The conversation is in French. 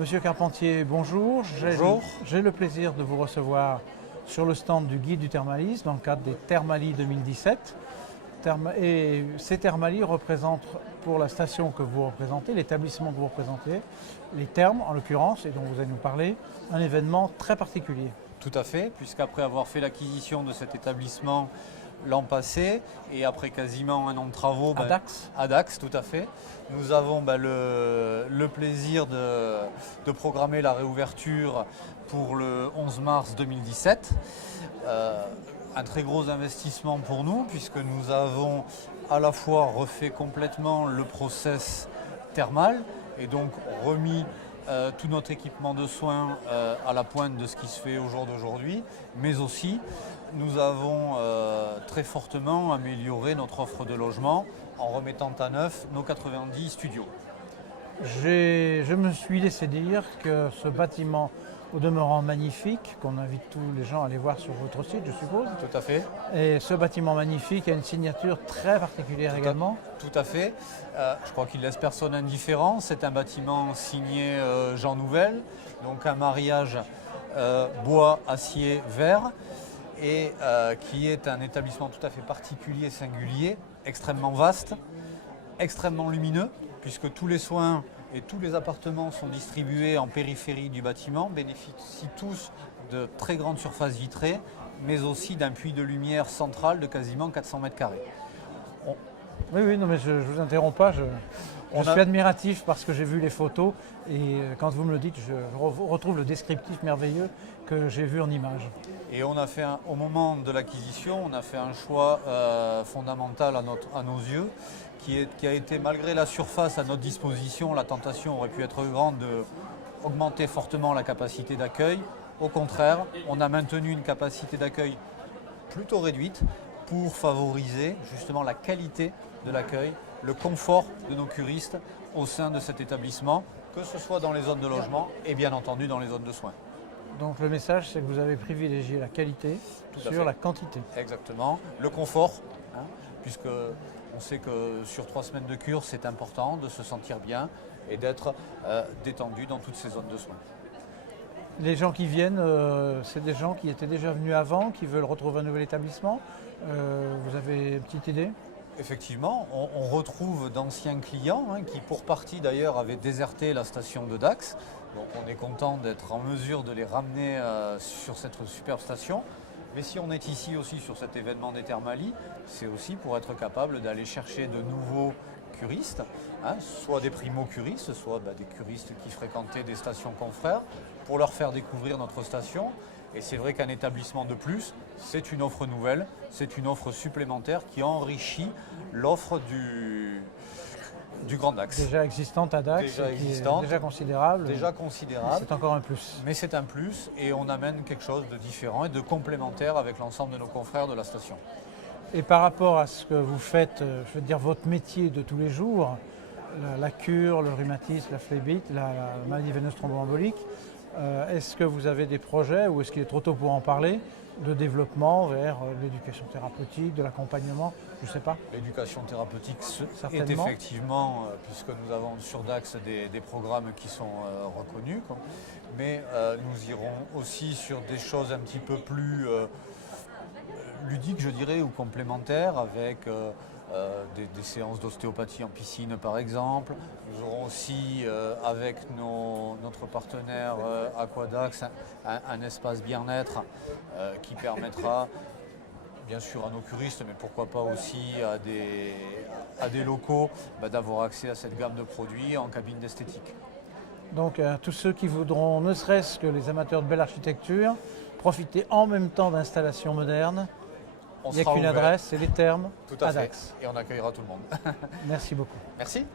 Monsieur Carpentier, bonjour. Bonjour. J'ai le plaisir de vous recevoir sur le stand du guide du thermalisme dans le cadre des Thermalies 2017. Et ces Thermalies représentent pour la station que vous représentez, l'établissement que vous représentez, les thermes en l'occurrence, et dont vous allez nous parler, un événement très particulier. Tout à fait, puisqu'après avoir fait l'acquisition de cet établissement l'an passé, et après quasiment un an de travaux, À Dax, tout à fait, nous avons le plaisir de programmer la réouverture pour le 11 mars 2017. Un très gros investissement pour nous, puisque nous avons à la fois refait complètement le process thermal, et donc remis tout notre équipement de soins à la pointe de ce qui se fait au jour d'aujourd'hui, mais aussi nous avons très fortement amélioré notre offre de logement en remettant à neuf nos 90 studios. Je me suis laissé dire que ce bâtiment, au demeurant magnifique, qu'on invite tous les gens à aller voir sur votre site, je suppose. Tout à fait. Et ce bâtiment magnifique a une signature très particulière également. Tout à fait. Je crois qu'il laisse personne indifférent. C'est un bâtiment signé Jean Nouvel, donc un mariage bois, acier, verre, et qui est un établissement tout à fait particulier, singulier, extrêmement vaste, extrêmement lumineux, puisque tous les soins et tous les appartements sont distribués en périphérie du bâtiment, bénéficient tous de très grandes surfaces vitrées, mais aussi d'un puits de lumière central de quasiment 400 mètres carrés. Oui, non, mais je ne vous interromps pas. Je suis admiratif parce que j'ai vu les photos et quand vous me le dites, je retrouve le descriptif merveilleux que j'ai vu en images. Et on a fait, au moment de l'acquisition, on a fait un choix fondamental à nos yeux, qui a été, malgré la surface à notre disposition, la tentation aurait pu être grande d'augmenter fortement la capacité d'accueil. Au contraire, on a maintenu une capacité d'accueil plutôt réduite pour favoriser justement la qualité de l'accueil, le confort de nos curistes au sein de cet établissement, que ce soit dans les zones de logement et bien entendu dans les zones de soins. Donc le message, c'est que vous avez privilégié la qualité sur la quantité. Exactement. Le confort, puisque on sait que sur 3 semaines de cure, c'est important de se sentir bien et d'être détendu dans toutes ces zones de soins. Les gens qui viennent, c'est des gens qui étaient déjà venus avant, qui veulent retrouver un nouvel établissement. Vous avez une petite idée ? Effectivement, on retrouve d'anciens clients qui, pour partie d'ailleurs, avaient déserté la station de Dax. Donc on est content d'être en mesure de les ramener sur cette superbe station. Mais si on est ici aussi sur cet événement des Thermalies, c'est aussi pour être capable d'aller chercher de nouveaux curistes, soit des primo-curistes, soit des curistes qui fréquentaient des stations confrères, pour leur faire découvrir notre station. Et c'est vrai qu'un établissement de plus, c'est une offre nouvelle, c'est une offre supplémentaire qui enrichit l'offre du Grand Dax. Déjà existante à Dax, déjà considérable. Déjà considérable. C'est encore un plus. Mais c'est un plus et on amène quelque chose de différent et de complémentaire avec l'ensemble de nos confrères de la station. Et par rapport à ce que vous faites, je veux dire votre métier de tous les jours, la cure, le rhumatisme, la phlébite, la maladie veineuse thromboembolique, est-ce que vous avez des projets ou est-ce qu'il est trop tôt pour en parler de développement vers l'éducation thérapeutique, de l'accompagnement, je ne sais pas. L'éducation thérapeutique est effectivement, puisque nous avons sur Dax des programmes qui sont reconnus, mais nous irons aussi sur des choses un petit peu plus ludiques, je dirais, ou complémentaires, avec des séances d'ostéopathie en piscine par exemple. Nous aurons aussi avec notre partenaire Aquadax un espace bien-être qui permettra bien sûr à nos curistes, mais pourquoi pas aussi à des locaux d'avoir accès à cette gamme de produits en cabine d'esthétique. Donc tous ceux qui voudront, ne serait-ce que les amateurs de belle architecture, profiter en même temps d'installations modernes. Il n'y a qu'une adresse, c'est les Thermes Tout à fait. Dax. Et on accueillera tout le monde. Merci beaucoup. Merci.